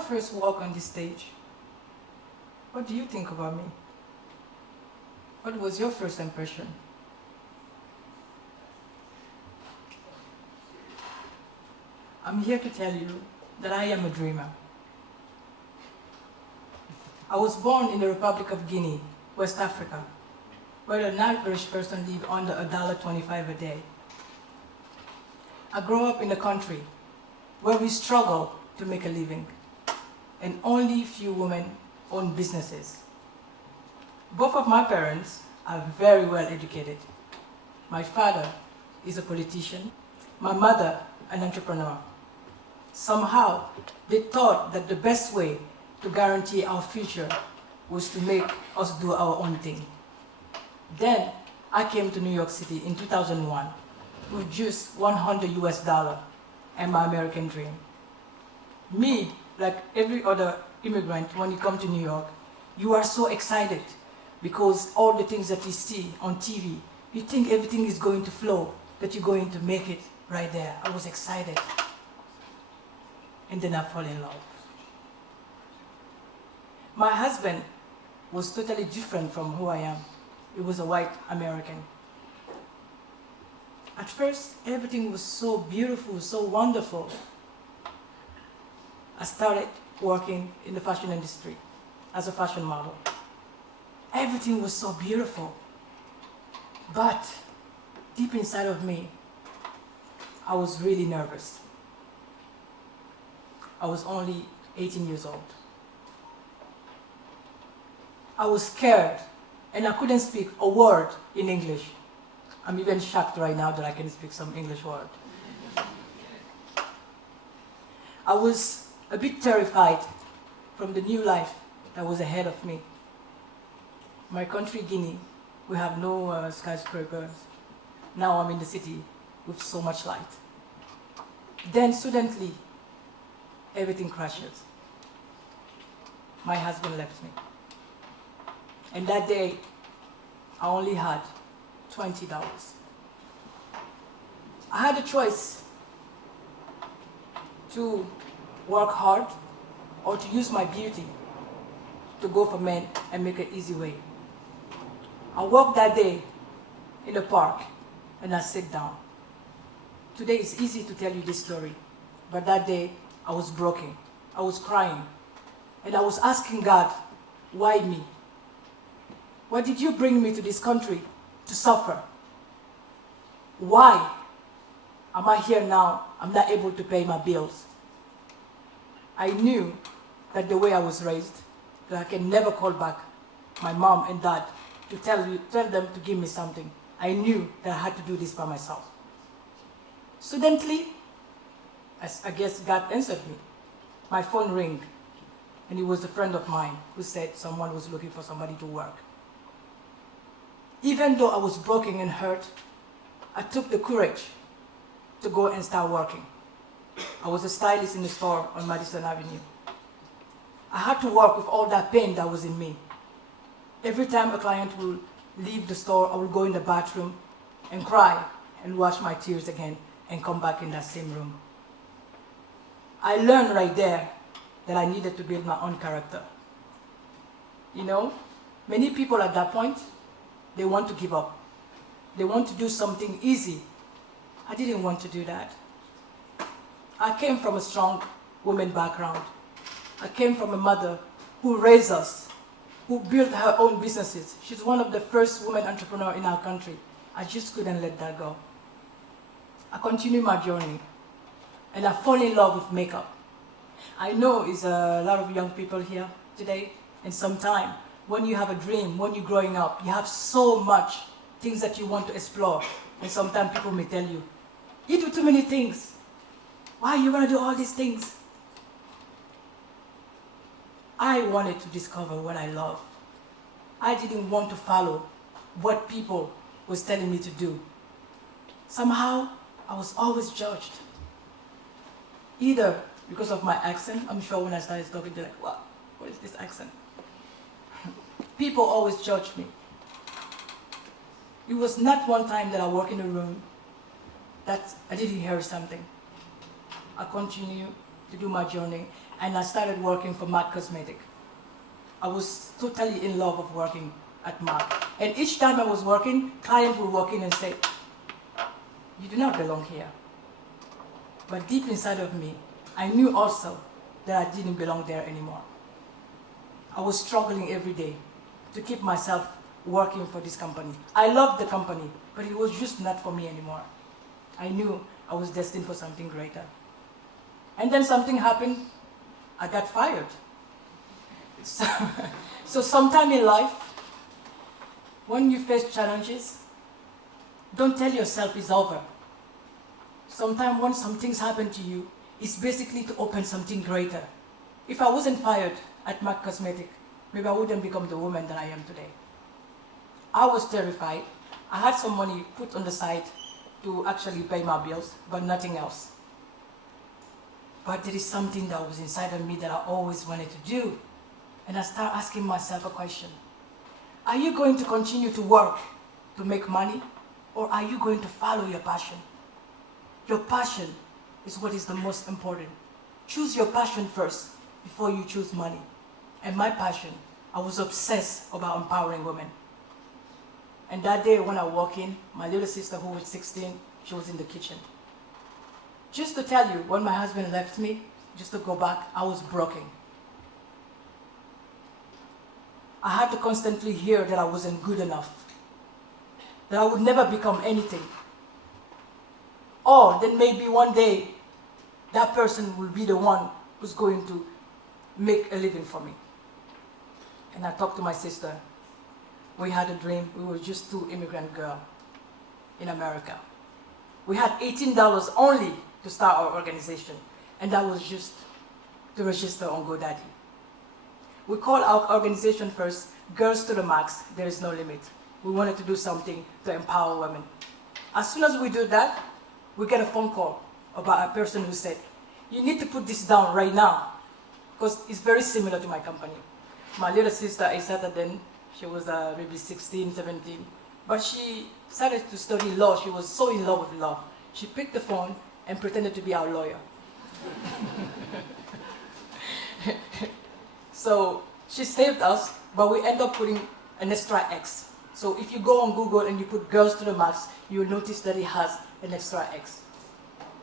first walk on this stage, what do you think about me? What was your first impression? I'm here to tell you that I am a dreamer. I was born in the Republic of Guinea, West Africa, where an average person lives under $1.25 a day. I grew up in a country where we struggle to make a living, and only few women own businesses. Both of my parents are very well educated. My father is a politician, my mother an entrepreneur. Somehow, they thought that the best way to guarantee our future was to make us do our own thing. Then, I came to New York City in 2001 with just $100 and my American dream. Me, like every other immigrant, when you come to New York, you are so excited because all the things that you see on TV, you think everything is going to flow, that you're going to make it right there. I was excited. And then I fell in love. My husband was totally different from who I am. He was a white American. At first, everything was so beautiful, so wonderful. I started working in the fashion industry as a fashion model. Everything was so beautiful. But deep inside of me, I was really nervous. I was only 18 years old. I was scared, and I couldn't speak a word in English. I'm even shocked right now that I can speak some English word. I was a bit terrified from the new life that was ahead of me. My country, Guinea, we have no skyscrapers. Now I'm in the city with so much light. Then suddenly, everything crashes. My husband left me. And that day, I only had $20. I had a choice to work hard or to use my beauty to go for men and make an easy way. I walked that day in the park and I sat down. Today it's easy to tell you this story, but that day I was broken. I was crying. And I was asking God, why me? Why did you bring me to this country to suffer? Why am I here now? I'm not able to pay my bills. I knew that the way I was raised, that I can never call back my mom and dad to tell them to give me something. I knew that I had to do this by myself. Suddenly, I guess God answered me. My phone rang, and it was a friend of mine who said someone was looking for somebody to work. Even though I was broken and hurt, I took the courage to go and start working. I was a stylist in the store on Madison Avenue. I had to work with all that pain that was in me. Every time a client will leave the store, I will go in the bathroom and cry and wash my tears again and come back in that same room. I learned right there that I needed to build my own character. You know, many people at that point, they want to give up. They want to do something easy. I didn't want to do that. I came from a strong woman background. I came from a mother who raised us, who built her own businesses. She's one of the first women entrepreneurs in our country. I just couldn't let that go. I continued my journey, and I fell in love with makeup. I know it's a lot of young people here today, and sometimes when you have a dream, when you're growing up, you have so much things that you want to explore, and sometimes people may tell you, you do too many things. Why you want to do all these things? I wanted to discover what I love. I didn't want to follow what people was telling me to do. Somehow, I was always judged. Either because of my accent, I'm sure when I started talking, they're like, what is this accent? People always judged me. It was not one time that I walked in a room that I didn't hear something. I continued to do my journey, and I started working for MAC Cosmetic. I was totally in love of working at MAC. And each time I was working, clients would walk in and say, "You do not belong here." But deep inside of me, I knew also that I didn't belong there anymore. I was struggling every day to keep myself working for this company. I loved the company, but it was just not for me anymore. I knew I was destined for something greater. And then something happened. I got fired. So sometime in life, when you face challenges, don't tell yourself it's over. Sometimes when some things happen to you, it's basically to open something greater. If I wasn't fired at MAC Cosmetic, maybe I wouldn't become the woman that I am today. I was terrified. I had some money put on the side to actually pay my bills, but nothing else. But there is something that was inside of me that I always wanted to do. And I started asking myself a question. Are you going to continue to work to make money, or are you going to follow your passion? Your passion is what is the most important. Choose your passion first before you choose money. And my passion, I was obsessed about empowering women. And that day when I walked in, my little sister who was 16, she was in the kitchen. Just to tell you, when my husband left me, just to go back, I was broken. I had to constantly hear that I wasn't good enough, that I would never become anything. Or then maybe one day, that person will be the one who's going to make a living for me. And I talked to my sister. We had a dream. We were just two immigrant girls in America. We had $18 only to start our organization. And that was just to register on GoDaddy. We called our organization first, Girls to the Max, There is No Limit. We wanted to do something to empower women. As soon as we do that, we get a phone call about a person who said, "You need to put this down right now," because it's very similar to my company. My little sister, Isata, then, she was maybe 16, 17, but she started to study law. She was so in love with law. She picked the phone and pretended to be our lawyer. So she saved us, but we end up putting an extra X. So if you go on Google and you put Girls to the Max, you'll notice that it has an extra X.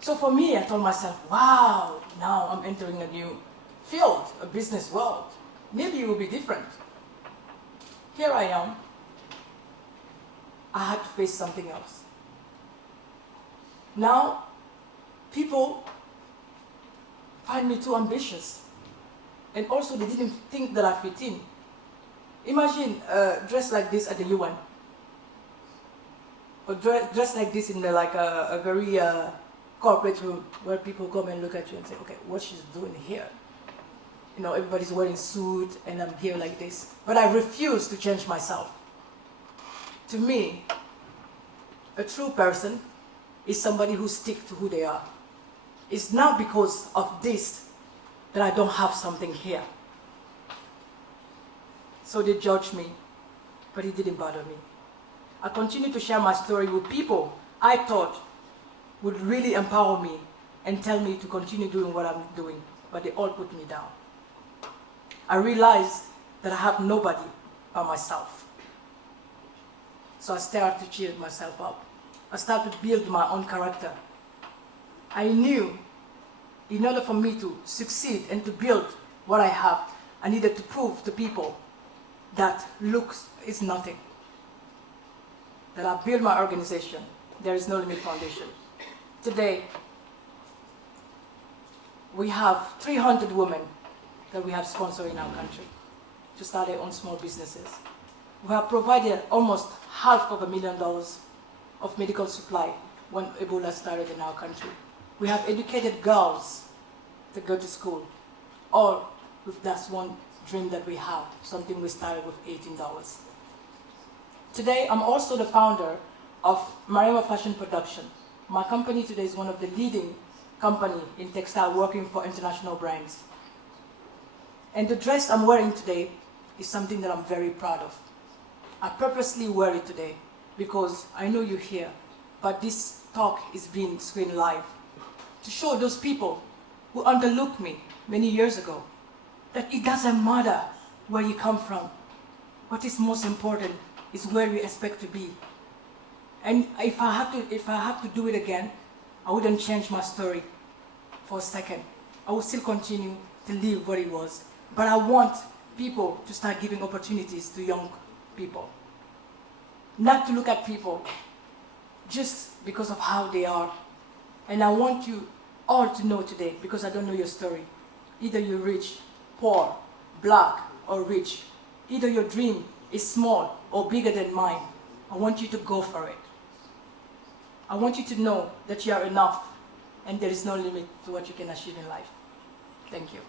So for me, I told myself, wow, now I'm entering a new field, a business world. Maybe it will be different. Here I am. I had to face something else. Now, people find me too ambitious. And also, they didn't think that I fit in. Imagine dressed like this at the UN. Or dressed like this in a very corporate room where people come and look at you and say, okay, what she's doing here? You know, everybody's wearing suit and I'm here like this. But I refuse to change myself. To me, a true person is somebody who sticks to who they are. It's not because of this that I don't have something here. So they judged me, but it didn't bother me. I continue to share my story with people I thought would really empower me and tell me to continue doing what I'm doing, but they all put me down. I realized that I have nobody but myself. So I started to cheer myself up. I started to build my own character. I knew in order for me to succeed and to build what I have, I needed to prove to people that looks is nothing. That I built my organization, There is No Limit Foundation. Today, we have 300 women that we have sponsored in our country to start their own small businesses. We have provided almost $500,000 of medical supply when Ebola started in our country. We have educated girls to go to school, all with that one dream that we have, something we started with $18. Today, I'm also the founder of Mariama Fashion Production. My company today is one of the leading companies in textile working for international brands. And the dress I'm wearing today is something that I'm very proud of. I purposely wear it today because I know you're here, but this talk is being screened live to show those people who underlooked me many years ago, that it doesn't matter where you come from. What is most important is where you expect to be. And if I have to do it again, I wouldn't change my story for a second. I would still continue to live what it was. But I want people to start giving opportunities to young people. Not to look at people just because of how they are. And I want you all to know today, because I don't know your story. Either you're rich, poor, black, or rich. Either your dream is small or bigger than mine. I want you to go for it. I want you to know that you are enough and there is no limit to what you can achieve in life. Thank you.